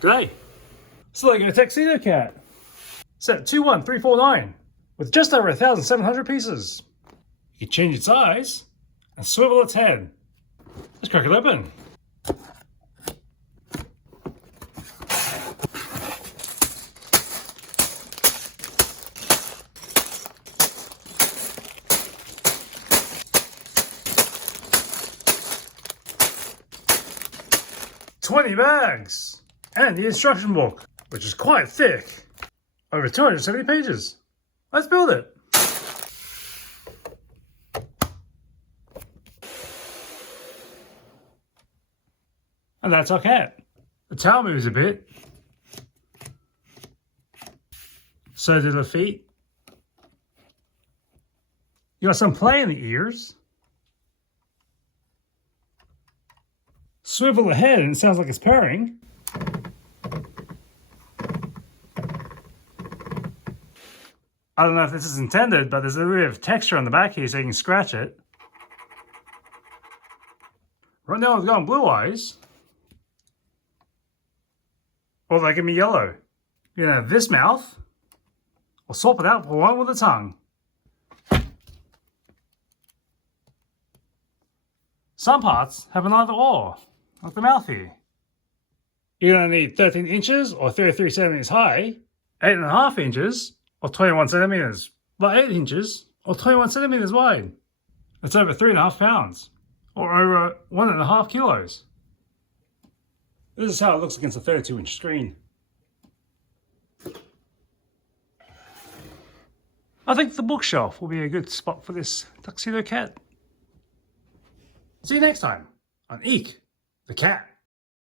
G'day. It's the LEGO Tuxedo Cat. Set 21349 with just over 1,700 pieces. You can change its eyes and swivel its head. Let's crack it open. $20 bags and the instruction book, which is quite thick, over 270 pages. Let's build it. And that's our cat. The tail moves a bit. So do the feet. You got some play in the ears. Swivel the head and it sounds like it's purring. I don't know if this is intended, but there's a bit of texture on the back here so you can scratch it. Right now I've got blue eyes. Or they can be yellow. You can have this mouth, or swap it out for one with a tongue. Some parts have an either or, like the mouth here. You're going to need 13 inches or 33 centimeters high, 8.5 inches or 21 centimeters, by 8 inches or 21 centimeters wide. That's over 3.5 pounds, or over 1.5 kilos. This is how it looks against a 32-inch screen. I think the bookshelf will be a good spot for this tuxedo cat. See you next time on Eek, the Cat.